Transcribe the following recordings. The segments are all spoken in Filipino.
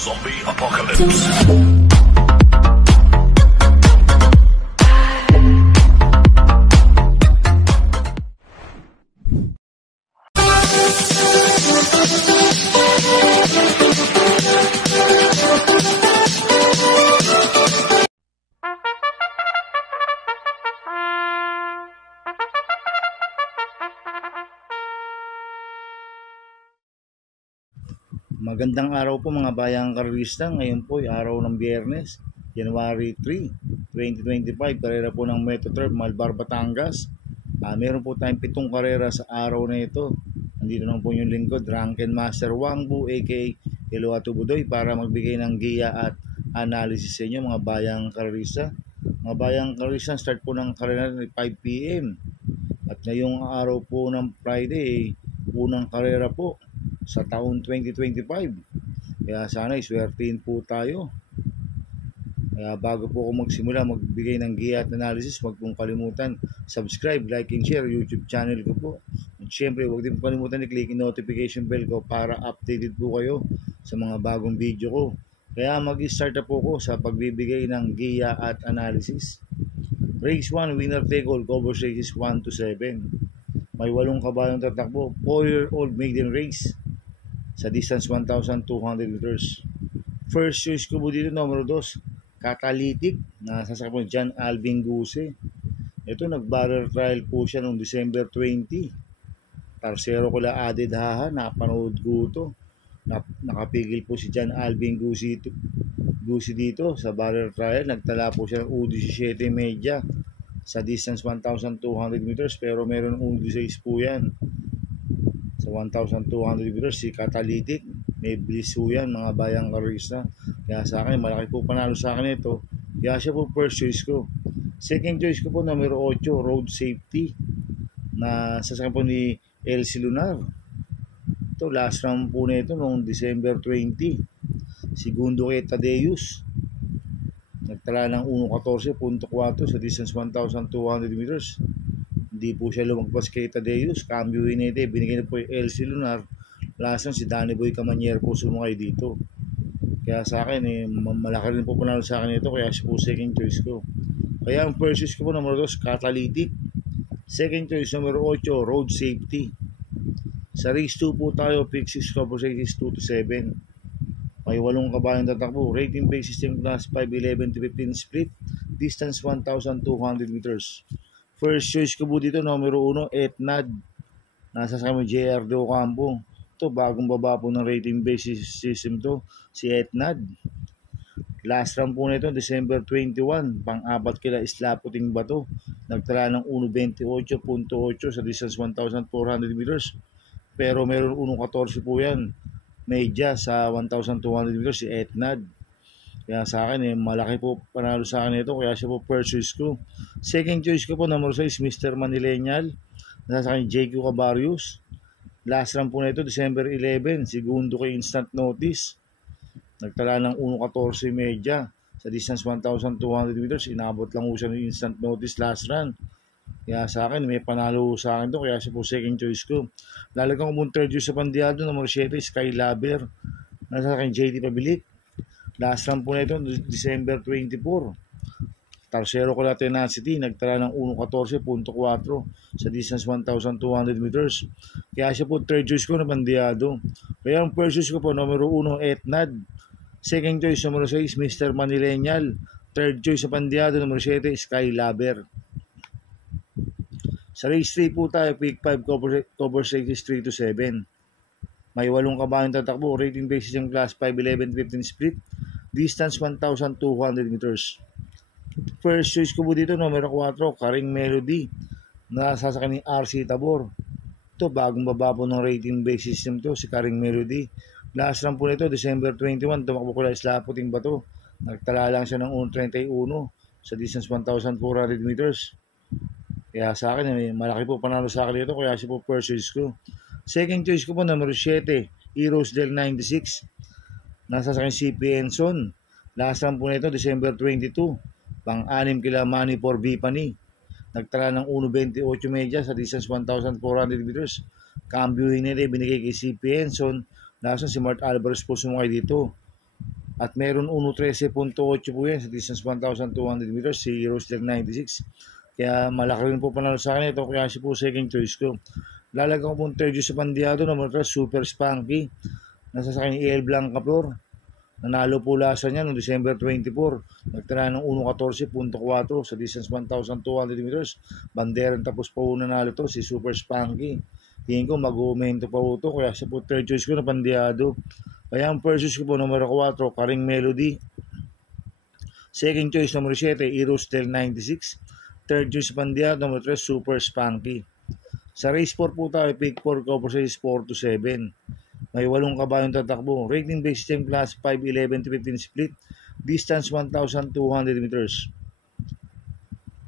Zombie Apocalypse. Magandang araw po mga bayang karista. Ngayon po ay araw ng Biyernes, January 3, 2025. Karera po ng Metro Turf, Malbar, Batangas. Meron po tayong 7 karera sa araw na ito. Nandito naman po yung lingkod, Drunken Master Wangbu aka Eloato Budoy, para magbigay ng giya at analysis sa inyo mga bayang karista. Mga bayang karista, start po ng karera ng 5 PM. At ngayong araw po ng Friday, unang karera po sa taon 2025. Kaya sana iswertihin po tayo. Kaya bago po ako magsimula magbigay ng giya at analysis, huwag pong kalimutan subscribe, like, and share YouTube channel ko po. At syempre huwag din po kalimutan i-click yung notification bell ko para updated po kayo sa mga bagong video ko. Kaya mag-start na po ko sa pagbibigay ng giya at analysis. Race 1, winner take all, cover races 1 to 7. May 8 kabayong tatakbo, 4-year-old maiden race sa distance 1,200 meters. First choice ko po dito, numero 2, Catalytic, na sasakay po John Alvin Guse. Ito, nag-barrel trial po siya noong December 20. Tarsero ko la added haha, napanood ko ito. Nakapigil po si John Alvin Guse dito sa barrel trial. Nagtala po siya ng U17 media sa distance 1,200 meters, pero meron U16 po yan. Sa 1,200 meters, si Catalytic, may bliss po yan mga bayang karista. Kaya sa akin, malaki po panalo sa akin ito. Kaya siya po first choice ko. Second choice ko po, numero 8, Road Safety, na sasakyan po ni LC Lunar. Ito, last round po na ito noong December 20. Segundo kay Tadeus. Nagtala ng 1.14.4 sa distance 1,200 meters. Hindi po siya lumagpas kay Tadeus. Cambio Inete, binigay na po yung LC Lunar. Last round si Danny Boy Camanier po sumakay dito. Kaya sa akin, malaki rin po panalo sa akin ito. Kaya siya po second choice ko. Kaya ang first choice ko po, numero 2, Catalytic. Second choice, numero 8, Road Safety. Sa race 2 po tayo, pick 6 cover races 2 to 7. May 8 kabayang tatakbo. Rating base system class 5, 11 to 15 split. Distance 1,200 meters. First choice ko po dito, numero 1, Etnad. Nasa sa kami JR de Ocampo. Ito, bagong baba po ng rating base system to, si Etnad. Last round po na ito, December 21. Pang-apat kila Islaputing Bato. Nagtala ng 1.28.8 sa distance 1,400 meters. Pero meron 1.14 po yan. Media sa 1,200 meters, si Etnad. Kaya sa akin, malaki po panalo sa akin ito. Kaya siya po first choice ko. Second choice ko po, number 6, Mr. Manilenial. Nasa sa akin, JQ Cabarius. Last round po na ito, December 11. Segundo kay Instant Notice. Nagtala ng 1.14 media sa distance 1,200 meters. Inabot lang po siya ng Instant Notice last round. Kaya sa akin, may panalo sa akin ito. Kaya siya po second choice ko. Lalagyan ko mong third choice sa Pandiado, number 7, Skylaber. Nasa sa akin, JT Pabilik. Last round po na ito, December 24. Tarsero ko la Tenacity, nagtala ng 1.14.4 sa distance 1,200 meters. Kaya siya po third choice ko na Pandiado. Kaya ang first choice ko po, numero 1, Etnad. Second choice, numero 6, Mr. Manilenial. Third choice sa Pandiado, numero 7, Skylaber. Sa race 3 po tayo, pick 5, cover races 3 to 7. May 8 kabayong tatakbo, rating basis yung class 5, 11, 15 split. Distance 1,200 meters. First choice ko po dito, numero 4, Karing Melody. Nasasakyan ni RC Tabor. Ito, bagong baba po ng rating base system to, si Karing Melody. Last round po nito, December 21, tumakbo ko lang Islaputing Bato. Nagtala lang siya ng 1.31 sa distance 1,400 meters. Kaya sa akin, malaki po panalo sa akin ito, kaya siya po first choice ko. Second choice ko po, numero 7, Heroes del 96. Nasa sa akin si Pienson. Last round po nito, December 22. Pang-6 kila Manny for Bipani. Nagtala ng 1.28 media sa distance 1,400 meters. Cambio Hinete, binigay kay si Pienson. Last round si Mart Alvarez po sumakay dito. At meron 1.13.8 po yan sa distance 1,200 meters, si Roster 96. Kaya malaki rin po panalo sa akin ito, kaya siya po second choice ko. Lalagyan ko pong third choice sa Pandiado, number 3, Super Spunky. Nasa sa akin El Blanca Flor. Nanalo po lasa niya noong December 24. Nagtala ng 1.14.4 sa distance 1,200 meters. Banderan tapos po nanalo to si Super Spunky. Tingin ko mag-umento pa po to, kaya siya po third choice ko na Pandiado. Kaya ang first choice ko po numero 4, Karing Melody. Second choice numero 7, Eros Del 96. Third choice Pandiado, numero 3, Super Spunky. Sa race 4 po tayo, pick 4 cover size 4 to 7. May 8 kabayong tatakbo. Rating based system class 5, 11 to 15 split. Distance 1,200 meters.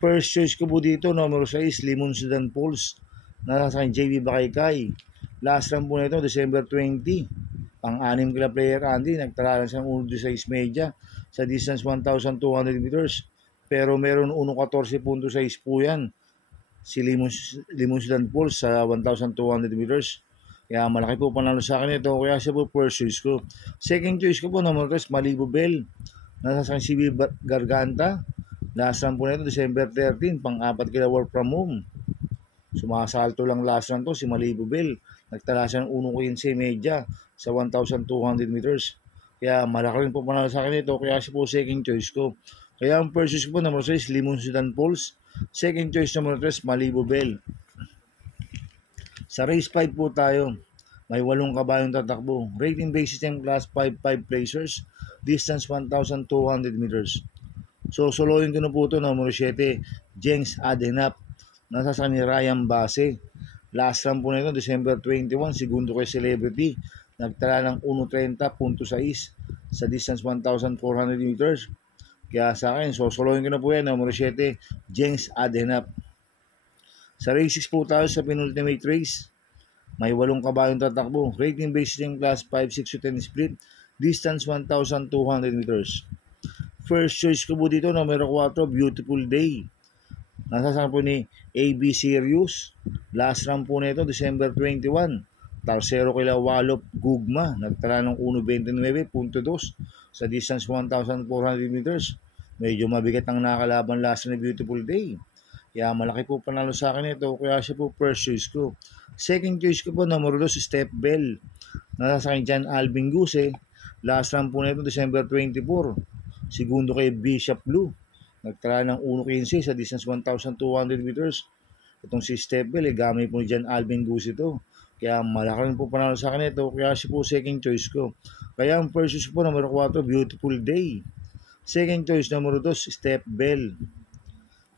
First choice ko po dito, numero 6, Limon Sudan Pulse. Nasa akin JB Bakaykay. Last run po nito, December 20. Pang-anim kila player Andy, nagtala lang siyang 1.16 media sa distance 1,200 meters. Pero meron 1.14.6 po yan. Si Limon Sudan Pulse sa 1,200 meters. Kaya malaki po panalo sa akin ito. Kaya siya po first choice ko. Second choice ko po, number 3, Malibu Bell. Nasa akin CB Garganta. Last run po nito, December 13. Pang-apat kila work from home. Sumasalto lang last run to si Malibu Bell. Nagtala siya ng 1.15 media sa 1,200 meters. Kaya malaki rin po panalo sa akin ito. Kaya siya po second choice ko. Kaya ang first choice ko po, number 6, Limon Sudan Pulse. Second choice number 3, Malibu Bell. Sa race 5 po tayo. May 8 kabayong tatakbo. Rating based system class 5 placers. Distance 1,200 meters. So soloyin ko na po ito, numero 7, Jengs Adenap. Nasa sa ni Ryan Base. Last run po nito, December 21, segundo kay Celebrity. Nagtala ng 1.30.6 sa distance 1,400 meters. Kaya sa akin, so soloyin ko na po yan, numero 7, Jengs Adenap. Sa race 6 po tayo sa penultimate race. May 8 kabayong tatakbo. Rating based system class 5, 6 to 10 split. Distance 1,200 meters. First choice ko po dito, numero 4, Beautiful Day. Nasasama po ni AB Sirius. Last run po nito, December 21. Tarsero kila Wallop Gugma. Nagtala ng 1.29.2 sa distance 1,400 meters. Medyo mabigat ang nakalaban last run ni Beautiful Day. Kaya malaki po panalo sa akin ito. Kaya siya po first choice ko. Second choice ko po, numero 2, Step Bell. Nasa sa akin dyan, Alvin Guse. Last run po nito, December 24. Segundo kay Bishop Blue. Nagtala ng 1.15 sa distance 1,200 meters. Itong si Step Bell, gamay po dyan Alvin Guse ito. Kaya malaki rin po panalo sa akin ito. Kaya siya po second choice ko. Kaya ang first choice po, numero 4, Beautiful Day. Second choice, numero 2, Step Bell.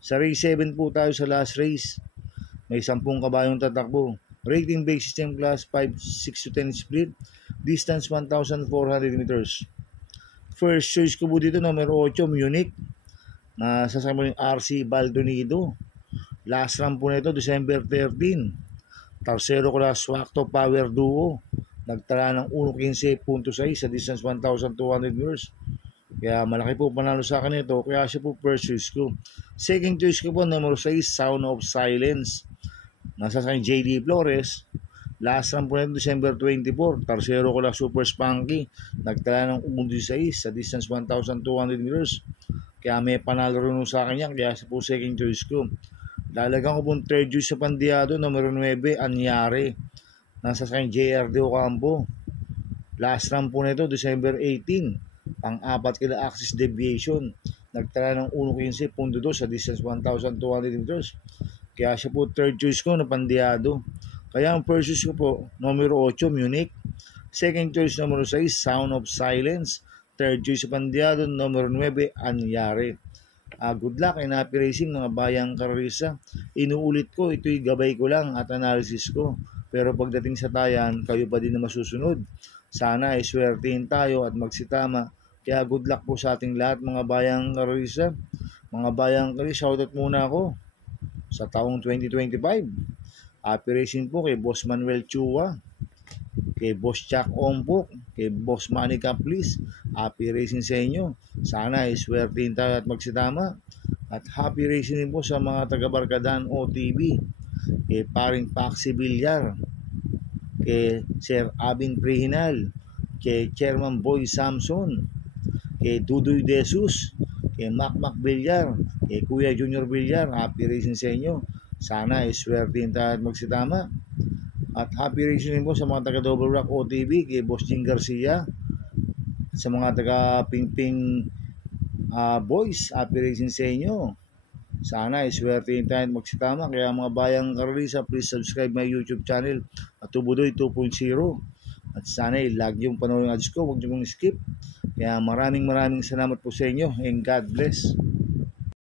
Sa race 7 po tayo sa last race. May 10 kabayong tatakbo. Rating based system class 5, 6 to 10 split. Distance 1,400 meters. First choice ko po dito, numero 8, Munich. Nasasama yung RC Baldonido. Last run po nito, December 13. Tarsero ko na Swakto Power Duo. Nagtala ng 1.15.6 sa distance 1,200 meters. Kaya malaki po panalo sa akin ito. Kaya siya po first choice ko. Second choice ko po, numero 6, Sound of Silence. Nasa sa JD Flores. Last run po nito, December 24. Tarsero ko na Super Spunky. Nagtala ng 1.16 sa distance 1,200 meters. Kaya may panalo rin sa akin yan. Kaya siya po second choice ko. Lalagyan ko pong third choice sa Pandiado, numero 9, Anyare. Nasa sa akin JRD Ocampo. Last run po nito, December 18. Pang-apat kila Axis Deviation. Nagtala ng 1.15.2 sa distance 1,200 meters. Kaya siya po third choice ko na Pandiado. Kaya ang first choice ko po, numero 8, Munich. Second choice, numero 6, Sound of Silence. Third choice sa Pandiado, numero 9, Anyare. Good luck and happy racing mga bayang karorista. Inuulit ko, ito'y gabay ko lang at analysis ko. Pero pagdating sa tayan, kayo pa din na masusunod. Sana ay swertein tayo at magsitama. Kaya good luck po sa ating lahat mga bayang karorista. Mga bayang karorista, shoutout muna ako sa taong 2025. Happy racing po kay Boss Manuel Chua, kay Boss Chuck Ompok, kay Boss Manny Caplis. Happy racing sa inyo. Sana ay swertein tayo at magsitama. At happy racing din po sa mga taga-Barkadaan OTV, kay Paring Paxi Villar, kay Sir Abing Prehinal, kay Chairman Boy Samson, kay Dudoy Jesus, kay Macmac Villar, kay Kuya Junior Villar. Happy racing sa inyo. Sana iswertihin tayo at magsitama. At happy racing din po sa mga taga Double Rock OTV, kay Boss Jing Garcia, at sa mga taga Pingping Boys. Happy racing sa inyo. Sana iswertihin tayo at magsitama. Kaya mga bayang Carlista, please subscribe my YouTube channel at Tubudoy 2.0. At sana i-like yung panoorin ng ads ko, huwag nyo mong skip. Kaya maraming salamat po sa inyo and God bless.